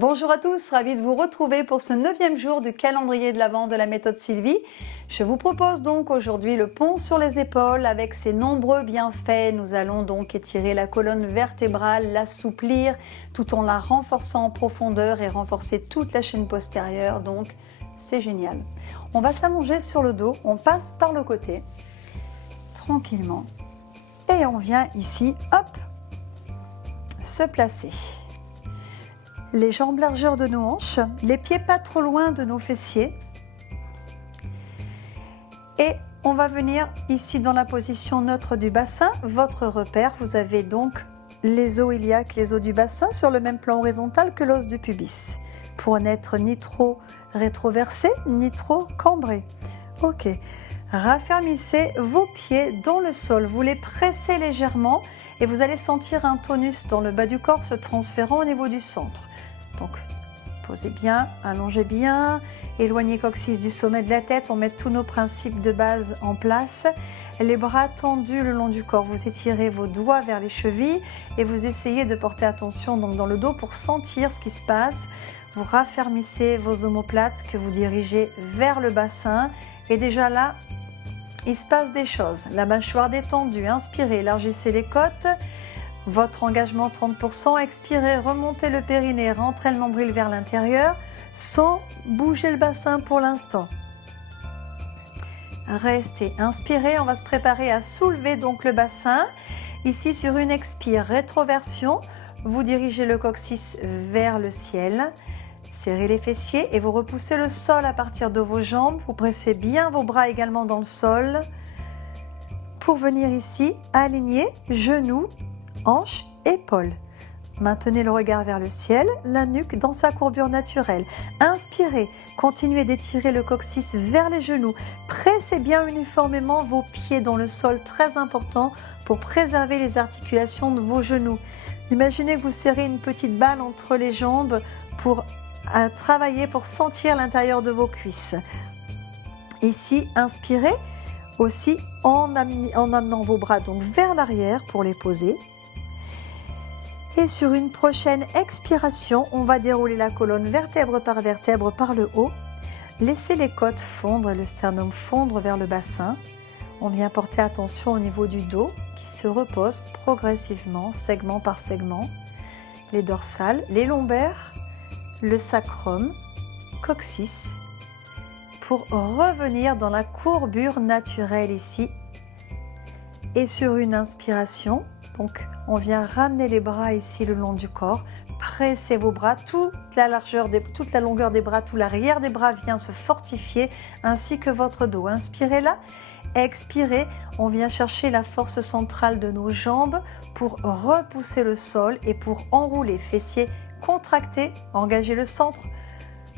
Bonjour à tous, ravi de vous retrouver pour ce 9e jour du calendrier de l'Avent de la méthode Sylvie. Je vous propose donc aujourd'hui le pont sur les épaules avec ses nombreux bienfaits. Nous allons donc étirer la colonne vertébrale, l'assouplir tout en la renforçant en profondeur et renforcer toute la chaîne postérieure, donc c'est génial. On va s'allonger sur le dos, on passe par le côté, tranquillement, et on vient ici, hop, se placer. Les jambes largeur de nos hanches, les pieds pas trop loin de nos fessiers. Et on va venir ici dans la position neutre du bassin. Votre repère, vous avez donc les os iliaques, les os du bassin sur le même plan horizontal que l'os du pubis. Pour n'être ni trop rétroversé, ni trop cambré. Ok. Raffermissez vos pieds dans le sol. Vous les pressez légèrement et vous allez sentir un tonus dans le bas du corps se transférant au niveau du centre. Donc, posez bien, allongez bien, éloignez coccyx du sommet de la tête, on met tous nos principes de base en place. Les bras tendus le long du corps, vous étirez vos doigts vers les chevilles et vous essayez de porter attention donc dans le dos pour sentir ce qui se passe. Vous raffermissez vos omoplates que vous dirigez vers le bassin et déjà là, il se passe des choses. La mâchoire détendue, inspirez, élargissez les côtes. Votre engagement 30%, expirez, remontez le périnée, rentrez le nombril vers l'intérieur sans bouger le bassin pour l'instant. Restez, inspirez, on va se préparer à soulever donc le bassin. Ici sur une expire, rétroversion, vous dirigez le coccyx vers le ciel. Serrez les fessiers et vous repoussez le sol à partir de vos jambes. Vous pressez bien vos bras également dans le sol. Pour venir ici, aligner genoux, hanches, épaules. Maintenez le regard vers le ciel, la nuque dans sa courbure naturelle. Inspirez, continuez d'étirer le coccyx vers les genoux. Pressez bien uniformément vos pieds dans le sol, très important pour préserver les articulations de vos genoux. Imaginez que vous serrez une petite balle entre les jambes pour travailler, pour sentir l'intérieur de vos cuisses. Ici, inspirez aussi en amenant vos bras donc vers l'arrière pour les poser. Et sur une prochaine expiration, on va dérouler la colonne vertèbre par le haut. Laissez les côtes fondre et le sternum fondre vers le bassin. On vient porter attention au niveau du dos qui se repose progressivement, segment par segment. Les dorsales, les lombaires, le sacrum, coccyx, pour revenir dans la courbure naturelle ici. Et sur une inspiration, donc on vient ramener les bras ici le long du corps, pressez vos bras, toute la longueur des bras, tout l'arrière des bras vient se fortifier, ainsi que votre dos. Inspirez là, expirez, on vient chercher la force centrale de nos jambes pour repousser le sol et pour enrouler, fessiers contractés, engager le centre,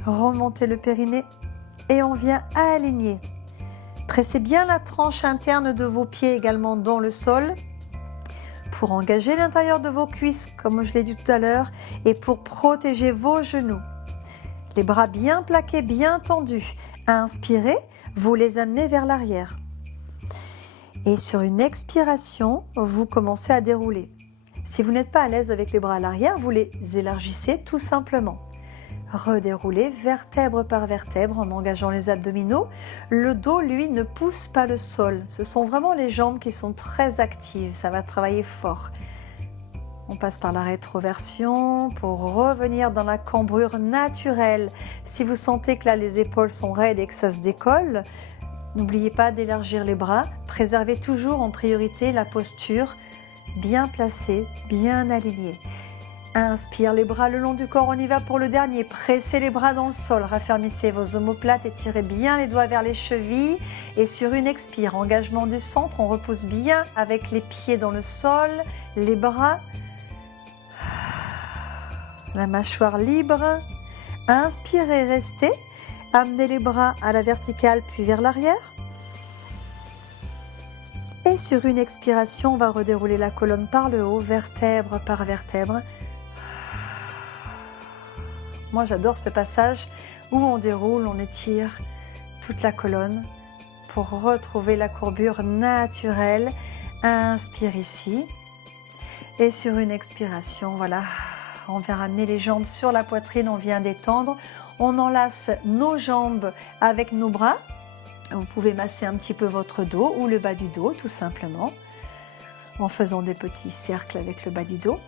remonter le périnée et on vient aligner. Pressez bien la tranche interne de vos pieds également dans le sol, pour engager l'intérieur de vos cuisses, comme je l'ai dit tout à l'heure, et pour protéger vos genoux. Les bras bien plaqués, bien tendus. Inspirez, vous les amenez vers l'arrière. Et sur une expiration, vous commencez à dérouler. Si vous n'êtes pas à l'aise avec les bras à l'arrière, vous les élargissez tout simplement. Redéroulez vertèbre par vertèbre en engageant les abdominaux. Le dos, lui, ne pousse pas le sol. Ce sont vraiment les jambes qui sont très actives. Ça va travailler fort. On passe par la rétroversion pour revenir dans la cambrure naturelle. Si vous sentez que là, les épaules sont raides et que ça se décolle, n'oubliez pas d'élargir les bras. Préservez toujours en priorité la posture bien placée, bien alignée. Inspire les bras le long du corps, on y va pour le dernier. Pressez les bras dans le sol, raffermissez vos omoplates, étirez bien les doigts vers les chevilles. Et sur une expire, engagement du centre, on repousse bien avec les pieds dans le sol, les bras, la mâchoire libre. Inspirez, restez. Amenez les bras à la verticale puis vers l'arrière. Et sur une expiration, on va redérouler la colonne par le haut, vertèbre par vertèbre. Moi, j'adore ce passage où on déroule, on étire toute la colonne pour retrouver la courbure naturelle. Inspire ici. Et sur une expiration, voilà, On vient ramener les jambes sur la poitrine, on vient détendre. On enlace nos jambes avec nos bras. Vous pouvez masser un petit peu votre dos ou le bas du dos, tout simplement, en faisant des petits cercles avec le bas du dos.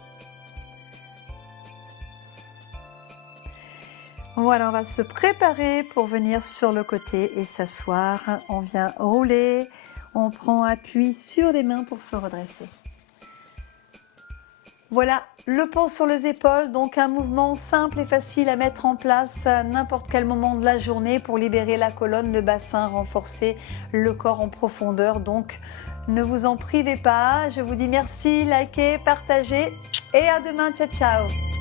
Voilà, on va se préparer pour venir sur le côté et s'asseoir. On vient rouler, on prend appui sur les mains pour se redresser. Voilà, le pont sur les épaules, donc un mouvement simple et facile à mettre en place à n'importe quel moment de la journée pour libérer la colonne, le bassin, renforcer le corps en profondeur. Donc, ne vous en privez pas. Je vous dis merci, likez, partagez et à demain. Ciao, ciao.